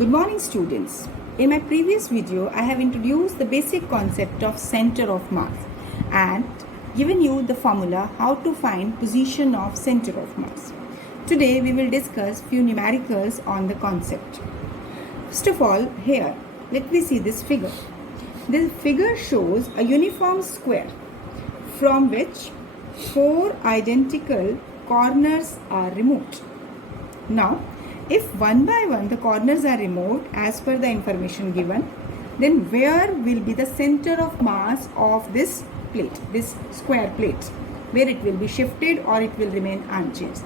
Good morning, students. In my previous video, I have introduced the basic concept of center of mass and given you the formula how to find position of center of mass. Today, we will discuss few numericals on the concept. First of all, here, let me see this figure. This figure shows a uniform square from which 4 identical corners are removed. Now, if one by one the corners are removed as per the information given, then where will be the center of mass of this plate, this square plate, where it will be shifted or it will remain unchanged?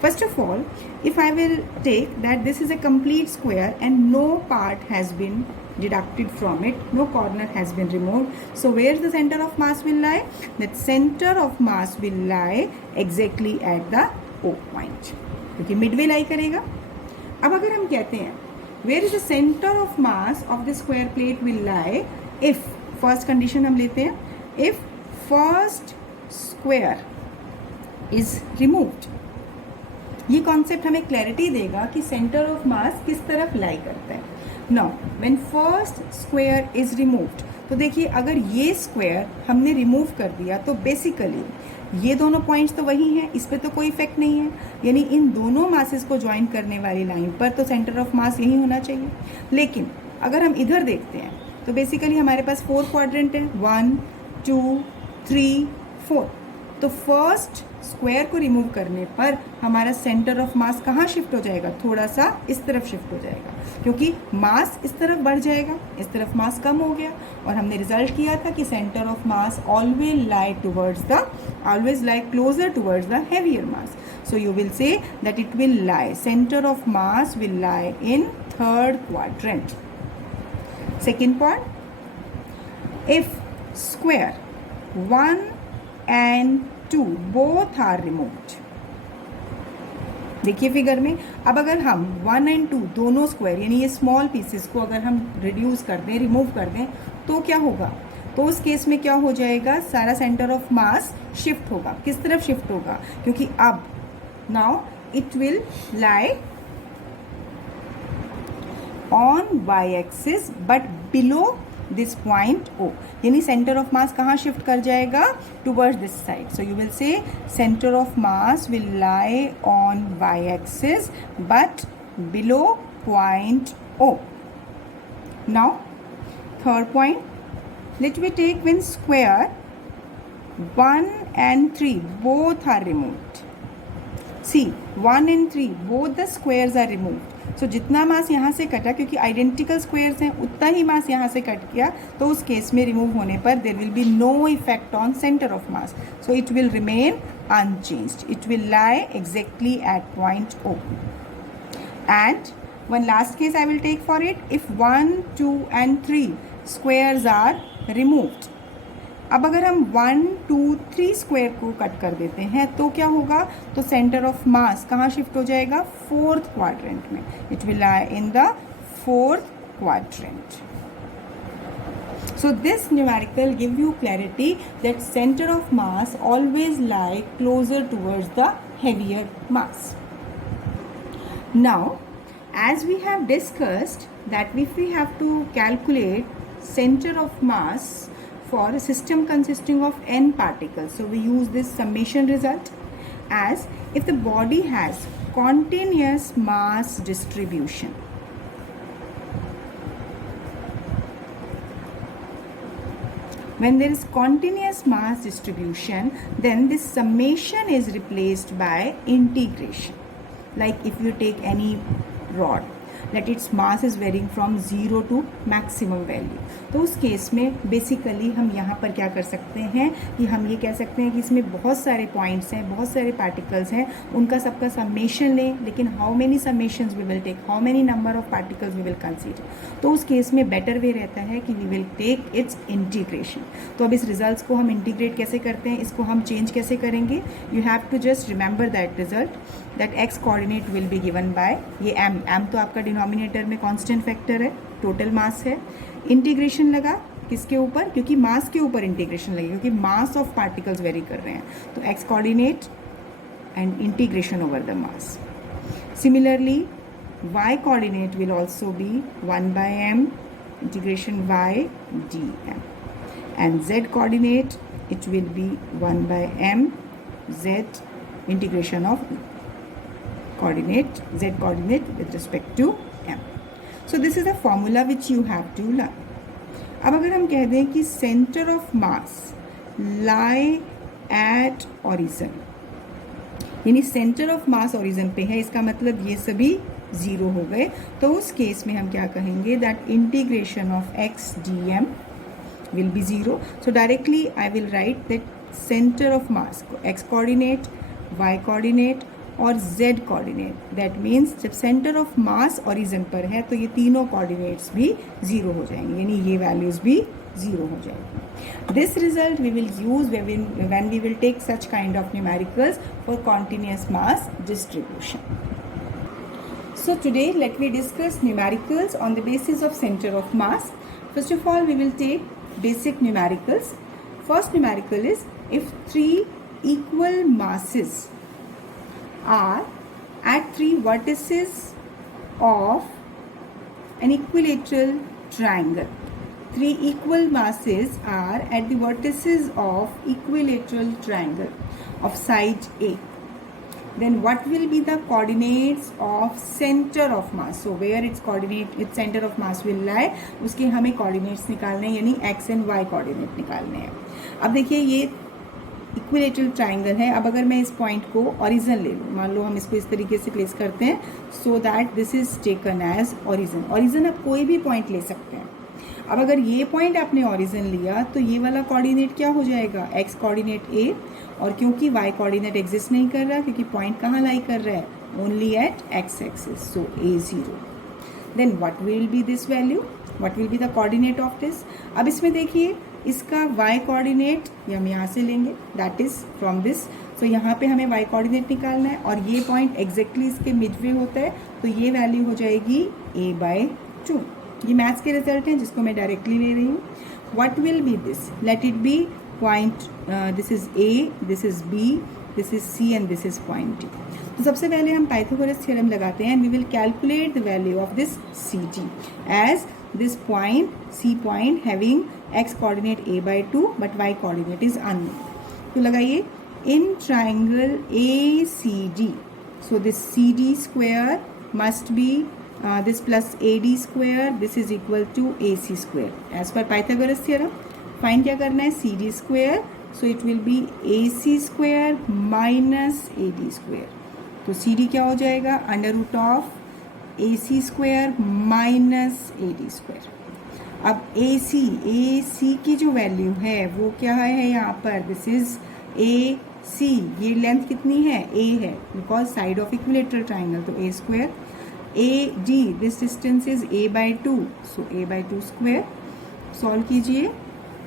First of all, if I will take that this is a complete square and no part has been deducted from it, no corner has been removed, so where the center of mass will lie? That center of mass will lie exactly at the O point, क्योंकि midway lie करेगा. अब अगर हम कहते हैं where is the centre of mass of the square plate will lie if first condition हम लेते हैं, if first square is removed. ये कॉन्सेप्ट हमें क्लैरिटी देगा कि सेंटर ऑफ मास किस तरफ लाई करता है. Now when first square is removed, तो देखिए अगर ये स्क्वायर हमने रिमूव कर दिया तो बेसिकली ये दोनों पॉइंट्स तो वही हैं, इस पर तो कोई इफेक्ट नहीं है, यानी इन दोनों मासेस को ज्वाइन करने वाली लाइन पर तो सेंटर ऑफ मास यही होना चाहिए. लेकिन अगर हम इधर देखते हैं तो बेसिकली हमारे पास 4 क्वाड्रेंट है, 1 2 3 4. तो फर्स्ट स्क्वायर को रिमूव करने पर हमारा सेंटर ऑफ मास कहाँ शिफ्ट हो जाएगा? थोड़ा सा इस तरफ शिफ्ट हो जाएगा, क्योंकि मास इस तरफ बढ़ जाएगा, इस तरफ मास कम हो गया. और हमने रिजल्ट किया था कि centre of mass always lie closure towards the heavier mass. So you will say that it will lie, centre of mass will lie in third quadrant. Second point, if square 1 and 2 both are removed. देखिए figure में, अब अगर हम 1 and 2 दोनों square यानी ये small pieces को अगर हम रिड्यूस कर दें, रिमूव कर दें, तो क्या होगा? तो उस केस में क्या हो जाएगा? सारा सेंटर ऑफ मास शिफ्ट होगा. किस तरफ शिफ्ट होगा? क्योंकि अब now it will lie on y axis but below this point O, यानी सेंटर ऑफ मास कहाँ शिफ्ट कर जाएगा? Towards this side. So you will say centre of mass will lie on y axis but below point O. Now third point, let we take when square 1 and 3 both are removed. See, 1 and 3 both the squares are removed. सो जितना मास यहाँ से कटा, क्योंकि identical squares हैं, उतना ही मास यहाँ से cut गया, तो उस केस में रिमूव होने पर there will be no effect on centre of mass. So it will remain unchanged. It will lie exactly at point O. And one last case I will take for it, if 1 2 and 3 squares are removed. अब अगर हम 1 2 3 square को cut कर देते हैं तो क्या होगा? तो सेंटर ऑफ मास कहाँ शिफ्ट हो जाएगा? फोर्थ क्वाड्रेंट में. It will lie in the fourth quadrant. So this numerical give you clarity that center of mass always lie closer towards the heavier mass. Now, as we have discussed that if we have to calculate center of mass for a system consisting of n particles, so we use this summation result as if the body has continuous mass distribution. When there is continuous mass distribution, then this summation is replaced by integration. Like if you take any rod that its mass is varying from 0 to maximum value, तो उस case में basically हम यहाँ पर क्या कर सकते हैं कि हम ये कह सकते हैं कि इसमें बहुत सारे पॉइंट्स हैं, बहुत सारे पार्टिकल्स हैं, उनका सबका समेशन लें, लेकिन how many summations we will take, how many number of particles we will consider. तो उस केस में बेटर वे रहता है कि we will take its integration. तो अब इस रिजल्ट्स को हम इंटीग्रेट कैसे करते हैं, इसको हम चेंज कैसे करेंगे? You have to just remember that result, that x coordinate will be given by ये m तो आपका डिनोमिनेटर में कांस्टेंट फैक्टर है, टोटल मास है. इंटीग्रेशन लगा किसके ऊपर? क्योंकि मास के ऊपर इंटीग्रेशन लगे, क्योंकि मास ऑफ पार्टिकल्स वेरी कर रहे हैं, तो x coordinate and integration over the mass. Similarly, y coordinate will also be 1 by m integration y dm, and z coordinate it will be 1 by m z integration of z coordinate with respect to m. So this is the formula which you have to learn. अब अगर हम कह दें कि centre of mass lie at origin, यानी centre of mass origin पे है, इसका मतलब ये सभी जीरो हो गए, तो उस केस में हम क्या कहेंगे that integration of x d m will be zero. So directly I will write that centre of mass को एक्स कोऑर्डिनेट, वाई कोऑर्डिनेट और z कोऑर्डिनेट. दैट मीन्स जब सेंटर ऑफ मास ऑरिजिन पर है तो ये तीनों कोऑर्डिनेट्स भी zero हो जाएंगे, यानी ये वैल्यूज भी जीरो हो जाएंगी. This result we will use when we will take such kind of numericals for continuous mass distribution. So today let me discuss numericals on the basis of center of mass. First of all we will take basic numericals. First numerical is if three equal masses are at three vertices of an equilateral triangle. Three equal masses are at the vertices of equilateral triangle of side A. Then what will be the coordinates of center of mass? So where its center of mass will lie, उसके हमें coordinates निकालने हैं, यानी x and y coordinate निकालने हैं. अब देखिए ये इक्विलेटरल ट्राइंगल है. अब अगर मैं इस पॉइंट को ओरिजिन ले लूँ, मान लो हम इसको इस तरीके से प्लेस करते हैं so that this is taken as origin. Origin आप कोई भी पॉइंट ले सकते हैं. अब अगर ये पॉइंट आपने ओरिजिन लिया तो ये वाला कोऑर्डिनेट क्या हो जाएगा, एक्स कोऑर्डिनेट ए, और क्योंकि वाई कोऑर्डिनेट एग्जिस्ट नहीं कर रहा क्योंकि पॉइंट कहाँ लाई कर रहा है, only at x axis, so a zero. Then what will be this value, what will be the coordinate of this. अब इसमें देखिए इसका y कोऑर्डिनेट ये हम यहाँ से लेंगे, दैट इज फ्रॉम दिस. सो यहाँ पे हमें y कोऑर्डिनेट निकालना है और ये पॉइंट एग्जैक्टली इसके मिडवे होता है, तो ये वैल्यू हो जाएगी a/2. ये मैथ्स के रिजल्ट हैं जिसको मैं डायरेक्टली ले रही हूँ. What will be this, let it be point, this is a, this is b, this is c and this is point d. तो सबसे पहले हम पाइथागोरस थ्योरम लगाते हैं and we will calculate the value of this ct as this point C point having x coordinate a/2 but y coordinate is unknown. तो लगाइए in triangle ACD, so this CD square must be this plus AD square, this is equal to AC square as per Pythagoras theorem. Find क्या करना है, CD square, so it will be AC square minus AD square. तो CD क्या हो जाएगा, under root of AC square minus AD square. अब AC की जो वैल्यू है वो क्या है यहाँ पर, दिस इज AC. ये लेंथ कितनी है, A है, because side of equilateral triangle, तो A square. AD this distance is a/2, so a/2 square. Solve कीजिए,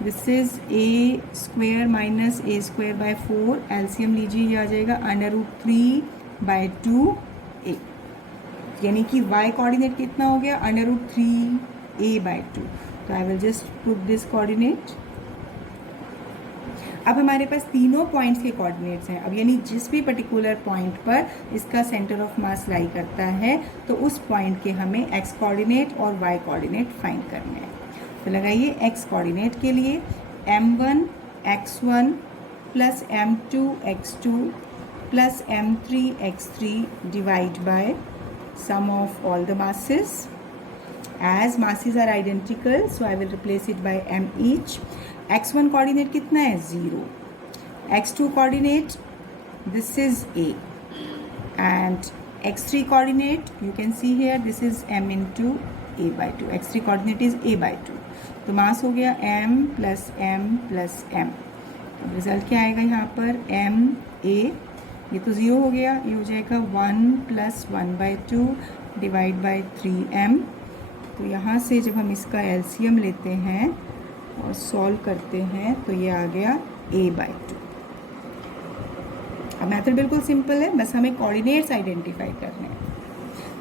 this is A square minus A square by 4, LCM लीजिए, ये आ जाएगा अंडर रूट 3/2A, यानी कि y कोऑर्डिनेट कितना हो गया, अंडर रूट 3a/2. तो I will just put this coordinate. अब हमारे पास तीनों पॉइंट्स के कोऑर्डिनेट्स हैं. अब यानी जिस भी पर्टिकुलर पॉइंट पर इसका सेंटर ऑफ मास लाई करता है तो उस पॉइंट के हमें x कोऑर्डिनेट और y कोऑर्डिनेट फाइंड करने हैं. तो लगाइए x कोऑर्डिनेट के लिए m1 x1 plus m2 x2 plus m3 x3 divide by sum of all the masses. As masses are identical, so I will replace it by m each. x1 coordinate कितना है, 0. x2 coordinate, this is a, and x3 coordinate you can see here, this is m into a/2. x3 coordinate is a/2. तो मास हो गया m plus m. Result क्या आएगा यहाँ पर, m a, ये तो 0 हो गया, ये हो जाएगा 1 प्लस 1/2 डिवाइड बाई 3m. तो यहाँ से जब हम इसका एलसीएम लेते हैं और सॉल्व करते हैं तो ये आ गया a/2. अब मेथड बिल्कुल सिंपल है, बस हमें कोऑर्डिनेट्स आइडेंटिफाई करने हैं.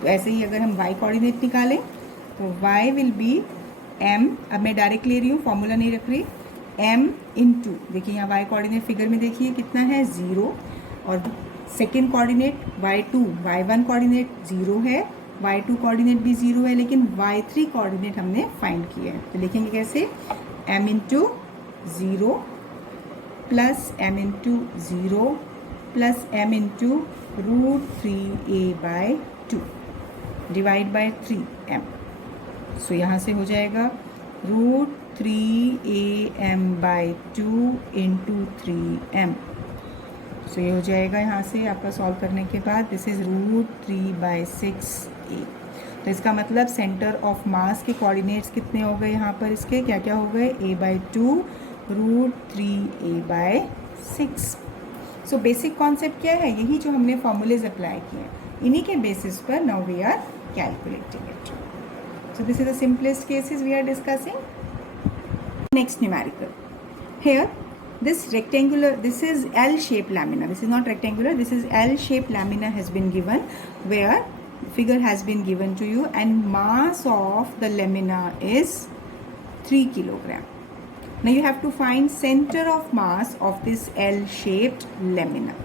तो ऐसे ही अगर हम y कोऑर्डिनेट निकालें तो y विल बी m. अब मैं डायरेक्ट ले रही हूँ, फॉर्मूला नहीं रख रही. m इंटू, देखिए यहाँ y कोऑर्डिनेट फिगर में देखिए कितना है, 0, और second coordinate y2 y1 coordinate 0 है y2 कोऑर्डिनेट भी 0 है, लेकिन y3 कोऑर्डिनेट हमने फाइंड किया है। तो लिखेंगे कैसे, m into 0 plus m into 0 plus m into √3a/2 divide by 3m। सो यहाँ से हो जाएगा √3am/2 इंटू 3m। सो ये हो जाएगा यहाँ से आपका सॉल्व करने के बाद, दिस इज √3/6a। तो इसका मतलब सेंटर ऑफ मास के कोऑर्डिनेट्स कितने हो गए यहाँ पर, इसके क्या क्या हो गए, a/2 √3a/6। So basic concept क्या है, यही जो हमने फॉर्मूलेज अप्लाई किए हैं, इन्हीं के बेसिस पर now we are calculating it. So this is the simplest cases we are discussing. Next numerical, here this rectangular, this is L-shaped lamina, this is not rectangular, this is L-shaped lamina has been given, where figure has been given to you, and mass of the lamina is 3 kilogram. Now you have to find center of mass of this L-shaped lamina.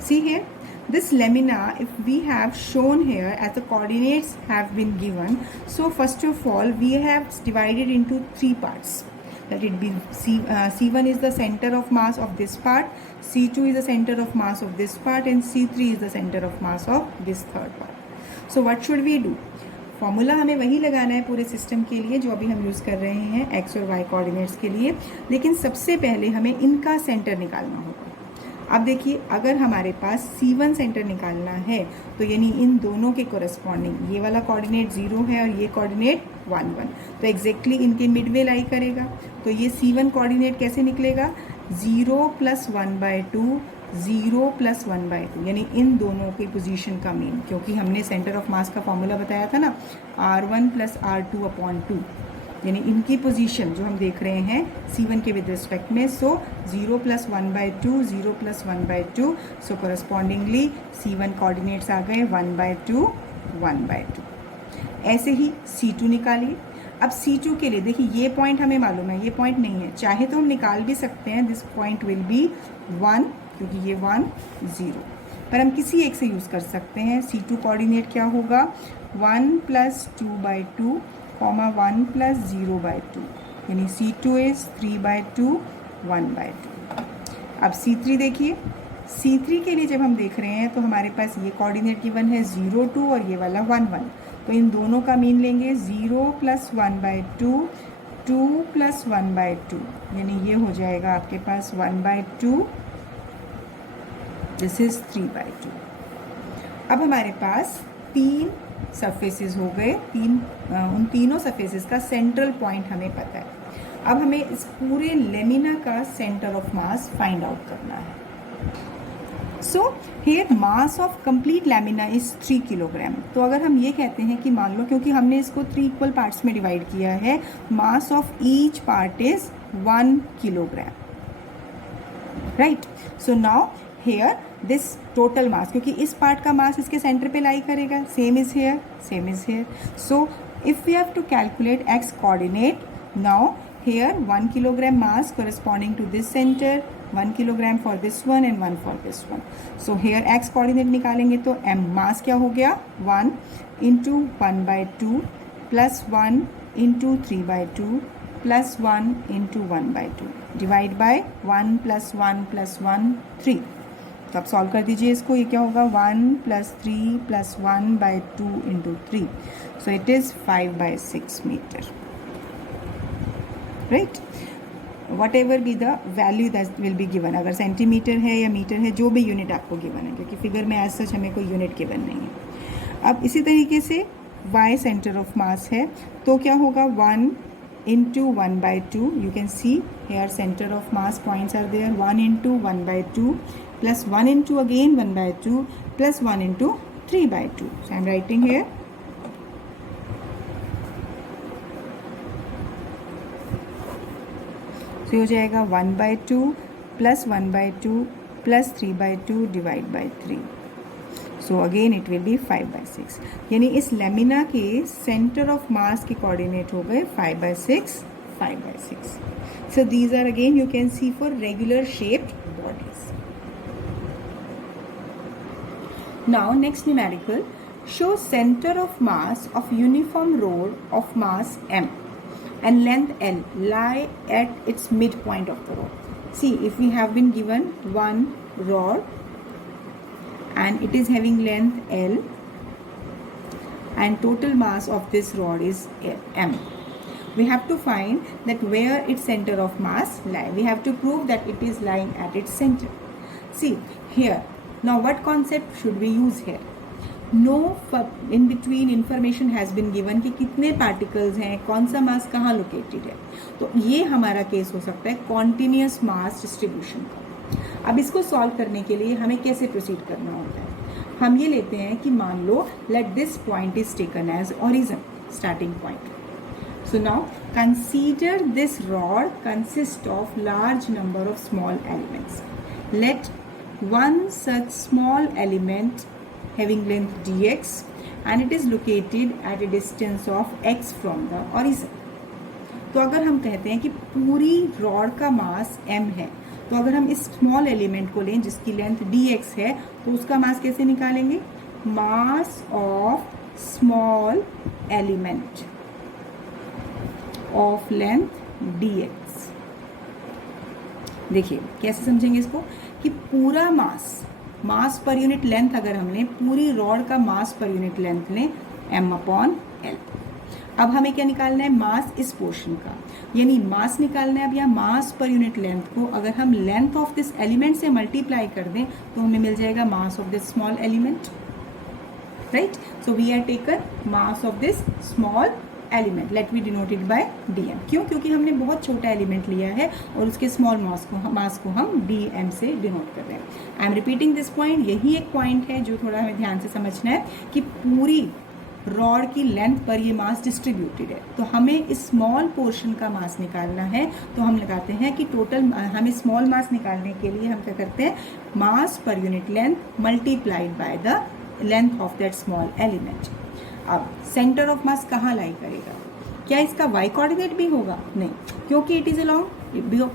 See here, this lamina, if we have shown here as the coordinates have been given, so first of all we have divided into 3 parts. That it be C1 is the center of mass of this part, C2 is the center of mass of this part, and C3 is the center of mass of this third part. So what should we do? Formula हमें वही लगाना है पूरे system के लिए जो अभी हम यूज़ कर रहे हैं x और y कोऑर्डिनेट्स के लिए, लेकिन सबसे पहले हमें इनका सेंटर निकालना होगा। अब देखिए, अगर हमारे पास C1 सेंटर निकालना है तो यानी इन दोनों के कोरस्पॉन्डिंग ये वाला कोऑर्डिनेट 0 है और ये कोऑर्डिनेट 1 1, तो एग्जैक्टली इनके मिडवे लाई करेगा। तो ये C1 कोऑर्डिनेट कैसे निकलेगा, 0 + 1/2 0 + 1/2, यानी इन दोनों की पोजीशन का मीन, क्योंकि हमने सेंटर ऑफ मास का फॉर्मूला बताया था ना, R1 + R2/2, यानी इनकी पोजीशन जो हम देख रहे हैं C1 के विद रिस्पेक्ट में। सो 0 + 1/2 0 + 1/2, सो कोरस्पॉन्डिंगली C1 कोऑर्डिनेट्स आ गए 1/2 1/2। ऐसे ही C2 निकालिए। अब C2 के लिए देखिए, ये पॉइंट हमें मालूम है, ये पॉइंट नहीं है, चाहे तो हम निकाल भी सकते हैं, दिस पॉइंट विल बी 1, क्योंकि ये 1 0, पर हम किसी एक से यूज़ कर सकते हैं। C2 कोऑर्डिनेट क्या होगा, 1 + 2/2, 1 + 0/2, यानी C2 इज 3/2 1/2। अब C3 देखिए, C3 के लिए जब हम देख रहे हैं तो हमारे पास ये कोऑर्डिनेट गिवन है 0 2 और ये वाला 1 1, तो इन दोनों का मीन लेंगे 0 + 1/2 2 + 1/2, यानी ये हो जाएगा आपके पास 1/2, दिस इज 3/2। अब हमारे पास 3 सरफेसेस हो गए, उन तीनों सरफेसेस का सेंट्रल पॉइंट हमें पता है। अब हमें इस पूरे लेमिना का centre of mass find out करना है। So here mass of complete lamina is 3 kilogram. तो अगर हम ये कहते हैं कि मान लो, क्योंकि हमने इसको 3 इक्वल पार्ट्स में डिवाइड किया है, mass of each part is 1 kilogram, right. So now here this total mass, क्योंकि इस पार्ट का मास इसके सेंटर पे लाई करेगा, same is here same is here. So if we have to calculate x coordinate, now here 1 kilogram mass corresponding to this center, 1 kilogram for this one and 1 for this one. So here x coordinate निकालेंगे तो m मास क्या हो गया, 1 × 1/2 + 1 × 3/2 + 1 × 1/2 divide by 1 + 1 + 1 3। तो आप solve कर दीजिए इसको, ये क्या होगा, 1 + 3 + 1/2 × 3, so it is 5/6 metre, right. Whatever be the value that will be given, अगर सेंटीमीटर है या मीटर है, जो भी यूनिट आपको गिवन है, क्योंकि फिगर में एज सच हमें कोई यूनिट गिवन नहीं है। अब इसी तरीके से y सेंटर ऑफ मास है, तो क्या होगा, 1 × 1/2, you can see here centre of mass points are there, 1 × 1/2 + 1 × again 1/2 + 1 × 3/2, so I am writing here तो हो जाएगा 1/2 + 1/2 + 3/2 divide by 3, so again it will be 5/6, यानी इस लेमिना के सेंटर ऑफ मास के कोऑर्डिनेट हो गए 5/6 5/6। So these are again you can see for regular shaped bodies. Now next numerical, show center of mass of uniform rod of mass m and length L lie at its midpoint of the rod. See, if we have been given one rod and it is having length L and total mass of this rod is m, we have to find that where its center of mass lie. We have to prove that it is lying at its center. See here, now what concept should we use here? No in between information has been given कि कितने particles हैं, कौन सा मास कहाँ located है. तो ये हमारा केस हो सकता है कॉन्टिन्यूस मास डिस्ट्रीब्यूशन का. अब इसको सॉल्व करने के लिए हमें कैसे प्रोसीड करना होता है? हम ये लेते हैं कि मान लो let this point is taken as origin, starting point. So now consider this rod consists of large number of small elements. Let one such small element having length dx and it is located at a distance of x from the origin. तो अगर हम कहते हैं कि पूरी rod का मास m है, तो अगर हम इस स्मॉल एलिमेंट को लें जिसकी लेंथ dx है, तो उसका मास कैसे निकालेंगे? Mass of small element of length dx. देखिए कैसे समझेंगे इसको कि पूरा मास पर यूनिट लेंथ अगर हमने पूरी रॉड का मास पर यूनिट लेंथ लें m/L. अब हमें क्या निकालना है? मास इस पोर्शन का, यानी मास निकालना है. अब यहाँ मास पर यूनिट लेंथ को अगर हम लेंथ ऑफ दिस एलिमेंट से मल्टीप्लाई कर दें तो हमें मिल जाएगा mass of this small element, right. So we are taken mass of this small element. Let we denote it by dm. क्यों? क्योंकि हमने बहुत छोटा एलिमेंट लिया है और उसके स्मॉल मास को हम dm से डिनोट कर रहे हैं. I am repeating this point. यही एक पॉइंट है जो थोड़ा हमें ध्यान से समझना है कि पूरी रॉड की लेंथ पर ये मास डिस्ट्रीब्यूटेड है, तो हमें इस स्मॉल पोर्शन का मास निकालना है. तो हम लगाते हैं कि टोटल हमें स्मॉल मास निकालने के लिए हम क्या करते हैं? Mass per unit length multiplied by the length of that small element. अब सेंटर ऑफ मास कहाँ लाई करेगा? क्या इसका y कोऑर्डिनेट भी होगा? नहीं, क्योंकि it is along,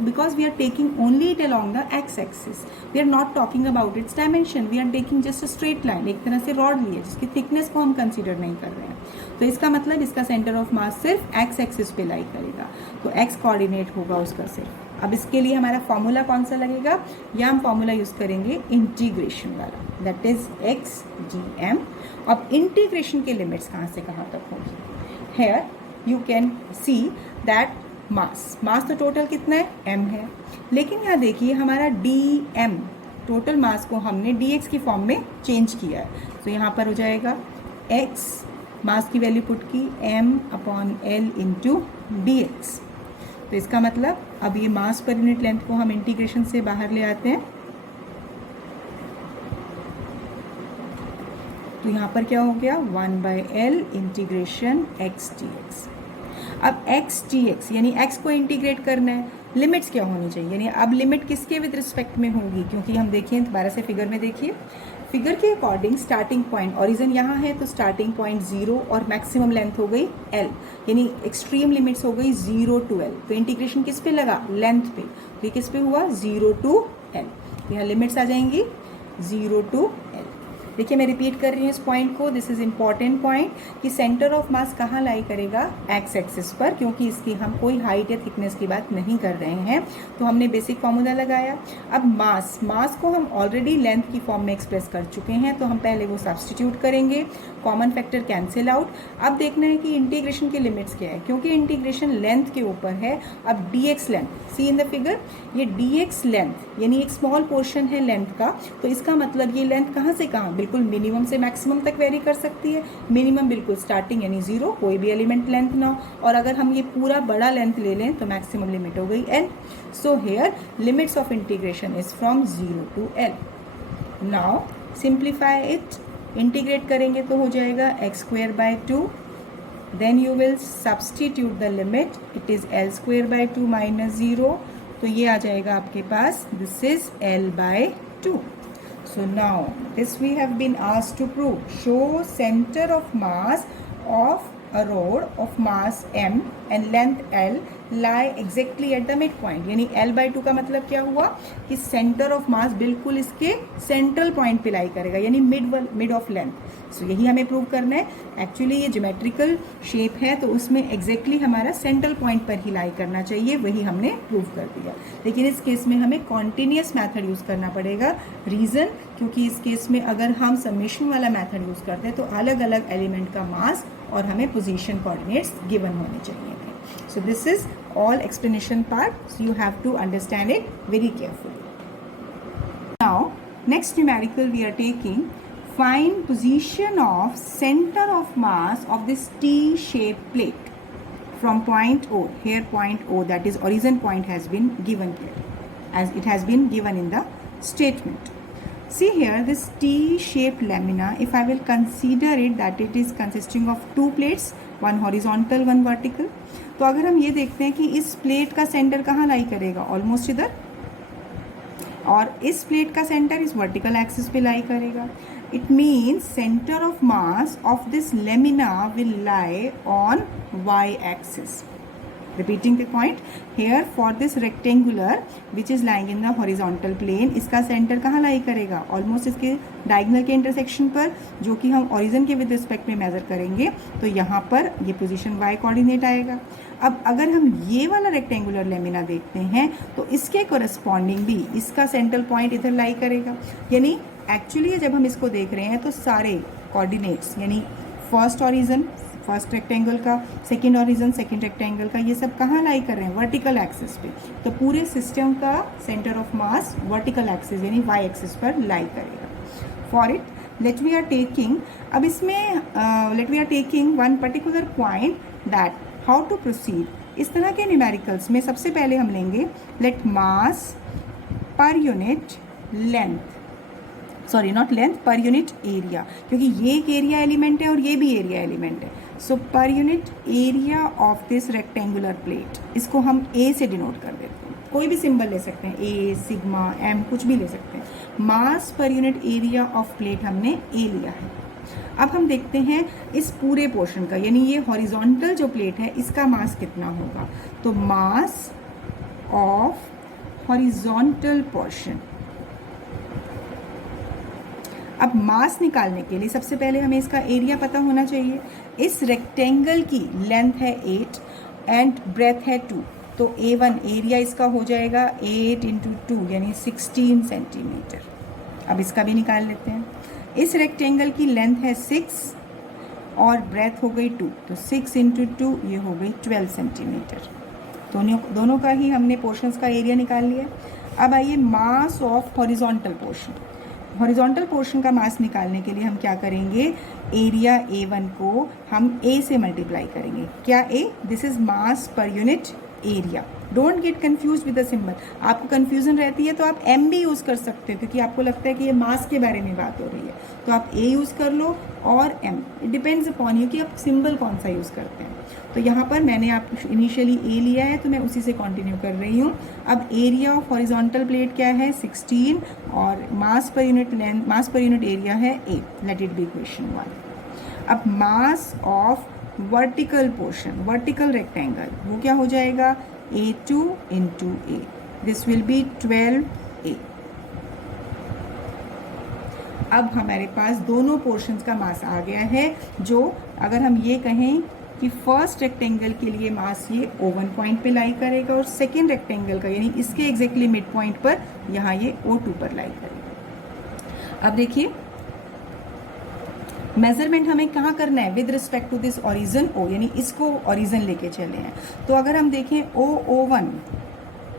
because we are taking only it along the x axis. We are not talking about its dimension. We are taking just a straight line. एक तरह से रॉड ली है जिसकी थिकनेस को हम कंसीडर नहीं कर रहे हैं. तो इसका मतलब इसका सेंटर ऑफ मास सिर्फ x एक्सिस पे लाई करेगा. तो x कोऑर्डिनेट होगा उसका सिर्फ. अब इसके लिए हमारा फॉर्मूला कौन सा लगेगा? या हम फॉर्मूला यूज करेंगे इंटीग्रेशन वाला, दैट इज x dm. अब इंटीग्रेशन के लिमिट्स कहाँ से कहाँ तक होगी? Here you can see that mass तो टोटल कितना है? m है. लेकिन यहाँ देखिए हमारा dm टोटल मास को हमने dx की फॉर्म में चेंज किया है. तो यहाँ पर हो जाएगा x, मास की वैल्यू पुट की m/L इंटू dx. तो इसका मतलब अब ये मास पर यूनिट लेंथ को हम इंटीग्रेशन से बाहर ले आते हैं. तो यहाँ पर क्या हो गया? 1/L integration x dx. अब x dx यानी x को इंटीग्रेट करना है. लिमिट्स क्या होनी चाहिए? यानी अब लिमिट किसके विद रिस्पेक्ट में होगी? क्योंकि हम देखिए दोबारा से फिगर में देखिए, फिगर के अकॉर्डिंग स्टार्टिंग पॉइंट ओरिजिन यहाँ है, तो स्टार्टिंग पॉइंट 0 और मैक्सिमम लेंथ हो गई L, यानी एक्सट्रीम लिमिट्स हो गई 0 to L. तो इंटीग्रेशन किस पे लगा? लेंथ पे. तो ये किस पे हुआ? 0 to L. यहाँ लिमिट्स आ जाएंगी 0 to L. देखिए मैं रिपीट कर रही हूँ इस पॉइंट को. दिस इज इम्पॉर्टेंट पॉइंट कि सेंटर ऑफ मास कहाँ लाई करेगा? एक्स एक्सिस पर, क्योंकि इसकी हम कोई हाइट या थिकनेस की बात नहीं कर रहे हैं. तो हमने बेसिक फॉर्मूला लगाया. अब मास को हम ऑलरेडी लेंथ की फॉर्म में एक्सप्रेस कर चुके हैं, तो हम पहले वो सब्सटीट्यूट करेंगे. Common factor cancel out. अब देखना है कि इंटीग्रेशन की लिमिट्स क्या है, क्योंकि इंटीग्रेशन लेंथ के ऊपर है. अब dx length, see in the figure, ये dx लेंथ यानी एक स्मॉल पोर्शन है लेंथ का. तो इसका मतलब ये लेंथ कहाँ से कहाँ? बिल्कुल मिनिमम से मैक्सिमम तक वेरी कर सकती है. मिनिमम बिल्कुल स्टार्टिंग यानी 0, कोई भी एलिमेंट लेंथ ना हो. और अगर हम ये पूरा बड़ा लेंथ ले लें तो मैक्सिमम लिमिट हो गई L. So here limits of integration is from 0 to L. Now simplify it. Integrate करेंगे तो हो जाएगा x²/2. Then you will substitute the limit. It is L²/2 - 0. तो ये आ जाएगा आपके पास, this is L/2. So now this we have been asked to prove. Show center of mass of a rod of mass m and length l lie exactly at the midpoint, यानी l/2 का मतलब क्या हुआ कि centre of मास बिल्कुल इसके central point पे lie करेगा, यानी मिड ऑफ लेंथ. सो यही हमें प्रूव करना है. एक्चुअली ये ज्योमेट्रिकल शेप है तो उसमें एग्जैक्टली हमारा सेंट्रल पॉइंट पर ही लाई करना चाहिए, वही हमने प्रूव कर दिया. लेकिन इस केस में हमें कॉन्टिन्यूस मैथड यूज़ करना पड़ेगा. रीज़न, क्योंकि इस केस में अगर हम समेशन वाला मैथड यूज़ करते हैं तो अलग अलग एलिमेंट का मास और हमें पोजीशन कोऑर्डिनेट्स गिवन होने चाहिए थे. सो this is all explanation part, so you have to understand it very carefully. Now next numerical we are taking, find position of center of mass of this T-shaped plate from point O. Here point O, that is origin point, has been given here as it has been given in the statement. See here this T-shaped lamina, if I will consider it that it is consisting of two plates, one horizontal one vertical. तो अगर हम ये देखते हैं कि इस plate का centre कहाँ लाई करेगा, ऑलमोस्ट इधर, और इस प्लेट का सेंटर इस वर्टिकल एक्सिस पे लाई करेगा. It means centre of mass of this lamina will lie on y axis. Repeating the point, here for this rectangular which is lying in the horizontal plane, इसका centre कहाँ lie करेगा, almost इसके diagonal के intersection पर, जो कि हम origin के विद रिस्पेक्ट में मेजर करेंगे. तो यहाँ पर ये पोजीशन y कोऑर्डिनेट आएगा. अब अगर हम ये वाला रेक्टेंगुलर लेमिना देखते हैं तो इसके कोरस्पॉन्डिंग भी इसका सेंट्रल पॉइंट इधर लाई करेगा. यानी एक्चुअली जब हम इसको देख रहे हैं तो सारे कोऑर्डिनेट्स, यानी फर्स्ट ओरिजिन फर्स्ट रेक्टेंगल का, सेकेंड ओरिजिन सेकेंड रेक्टेंगल का, ये सब कहाँ लाई कर रहे हैं, वर्टिकल एक्सिस पे. तो पूरे सिस्टम का centre of mass vertical axis यानी वाई एक्सिस पर लाई करेगा. For it let we are taking, अब इसमें let we are taking one particular point that how to proceed. इस तरह के न्यूमेरिकल्स में सबसे पहले हम लेंगे let mass per unit length, sorry not length, per unit area, क्योंकि ये एक एरिया एलिमेंट है और ये भी एरिया एलिमेंट है. So per unit area of this rectangular plate, इसको हम ए से डिनोट कर देते हैं. कोई भी सिंबल ले सकते हैं, ए, सिग्मा, एम, कुछ भी ले सकते हैं. Mass per unit area of plate हमने ए लिया है. अब हम देखते हैं इस पूरे पोर्शन का, यानी ये हॉरिजॉन्टल जो प्लेट है इसका मास कितना होगा. तो मास ऑफ हॉरिजॉन्टल पोर्शन. अब मास निकालने के लिए सबसे पहले हमें इसका एरिया पता होना चाहिए. इस रेक्टेंगल की लेंथ है 8 एंड ब्रेथ है 2, तो A1 एरिया इसका हो जाएगा 8 इंटू 2 यानी 16 सेंटीमीटर. अब इसका भी निकाल लेते हैं. इस रेक्टेंगल की लेंथ है 6 और ब्रेथ हो गई 2, तो 6 इंटू 2 ये हो गई 12 सेंटीमीटर. दोनों का ही हमने पोर्शंस का एरिया निकाल लिया. अब आइए mass of horizontal portion. Horizontal portion का मास निकालने के लिए हम क्या करेंगे, एरिया A1 को हम A से मल्टीप्लाई करेंगे. क्या A? This is mass per unit area. Don't get confuse with the symbol. आपको कन्फ्यूजन रहती है तो आप M भी यूज़ कर सकते हो, क्योंकि आपको लगता है कि ये मास के बारे में बात हो रही है, तो आप A यूज़ कर लो और M. It depends upon you कि आप सिंबल कौन सा यूज़ करते हैं. तो यहाँ पर मैंने आप इनिशियली A लिया है तो मैं उसी से कंटिन्यू कर रही हूँ. अब एरिया ऑफ हॉरिजॉन्टल प्लेट क्या है, 16, और मास पर यूनिट लेंथ, मास पर यूनिट एरिया है 8. Late it B question 1. अब mass of vertical portion, vertical rectangle, वो क्या हो जाएगा, A2 into A. This will B 12A. अब हमारे पास दोनों पोर्शंस का मास आ गया है, जो अगर हम ये कहें कि फर्स्ट रेक्टेंगल के लिए मास ये O1 पॉइंट पे लाई करेगा और सेकेंड रेक्टेंगल का यानी इसके एग्जैक्टली मिड पॉइंट पर यहाँ ये O2 पर लाई करेगा. अब देखिए मेजरमेंट हमें कहाँ करना है, with respect to this origin O, यानी इसको ओरिजिन लेके चले हैं. तो अगर हम देखें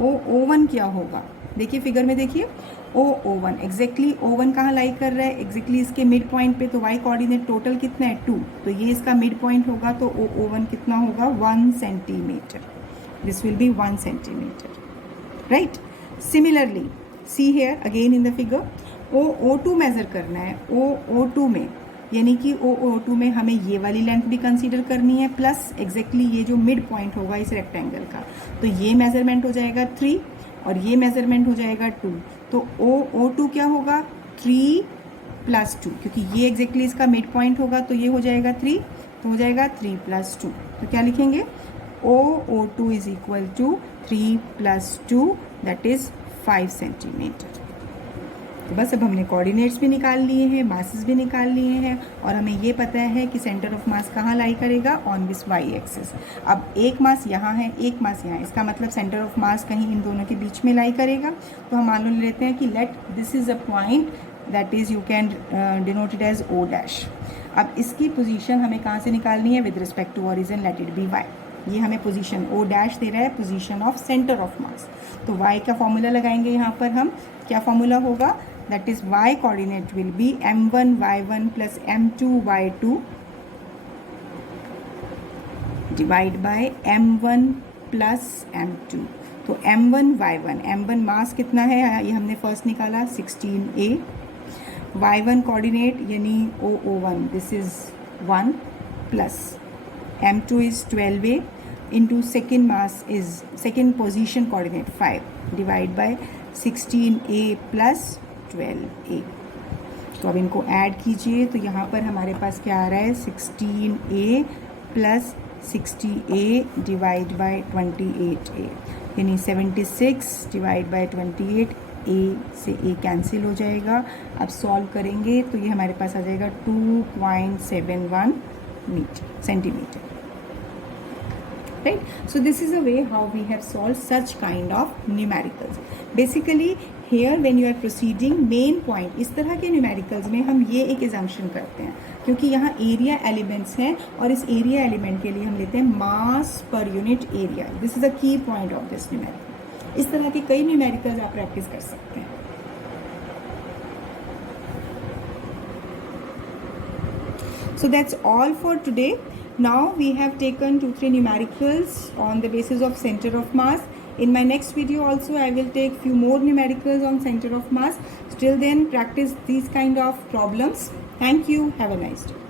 O1 क्या होगा, देखिए फिगर में देखिए O1 एग्जैक्टली O1 कहाँ लाई कर रहा है, एग्जैक्टली इसके मिड पॉइंट पे. तो y कोऑर्डिनेट टोटल कितना है 2, तो ये इसका मिड पॉइंट होगा. तो O1 कितना होगा 1 centimetre. This will be 1 centimetre, right. Similarly see here again in the figure O2 measure करना है. O2 में यानी कि O2 में हमें ये वाली लेंथ भी कंसीडर करनी है, प्लस एग्जैक्टली ये जो मिड पॉइंट होगा इस रेक्टेंगल का. तो ये मेजरमेंट हो जाएगा 3 और ये मेजरमेंट हो जाएगा 2. तो O2 क्या होगा 3 + 2, क्योंकि ये एग्जैक्टली इसका मिड पॉइंट होगा, तो ये हो जाएगा 3 तो हो जाएगा 3 + 2, तो क्या लिखेंगे OO2 is equal to 3 + 2 that is 5 centimetre. तो बस अब हमने कोऑर्डिनेट्स भी निकाल लिए हैं, मासेस भी निकाल लिए हैं, और हमें ये पता है कि सेंटर ऑफ मास कहाँ लाई करेगा, ऑन दिस वाई एक्सिस। अब एक मास यहाँ है, एक मास यहाँ है, इसका मतलब सेंटर ऑफ मास कहीं इन दोनों के बीच में लाई करेगा। तो हम मान लेते हैं कि let this is a point that is you can denote it as O dash. अब इसकी पोजीशन हमें कहाँ से निकालनी है, with respect to origin, let it be y. ये हमें पोजीशन O डैश दे रहा है, position of centre of mass. तो y का फॉर्मूला लगाएंगे यहाँ पर हम, क्या फॉर्मूला होगा, that is y coordinate will be m1 y1 plus m2 y2 divide by m1 plus m2। तो m1 y1, m1 मास कितना है ये हमने फर्स्ट निकाला 16a, y1 कोऑर्डिनेट यानी OO1 this is 1 plus m2 is 12a into second mass is second position coordinate 5 divide by 16a plus 12a। तो अब इनको ऐड कीजिए, तो यहाँ पर हमारे पास क्या आ रहा है, 16a plus 60a divide by 28a, यानी 76 डिवाइड बाय 28, a से a कैंसिल हो जाएगा। अब सॉल्व करेंगे तो ये हमारे पास आ जाएगा 2.71 centimetre. Right? So this is a way how we have solved such kind of numericals. Basically here when you are proceeding, main point इस तरह के numericals में हम ये एक assumption करते हैं, क्योंकि यहाँ area elements हैं और इस area element के लिए हम लेते हैं mass per unit area. This is a key point of this numerical. इस तरह के कई numericals आप practice कर सकते हैं। So that's all for today. Now we have taken 2-3 numericals on the basis of center of mass. In my next video also I will take few more numericals on center of mass. Till then practice these kind of problems. Thank you. Have a nice day.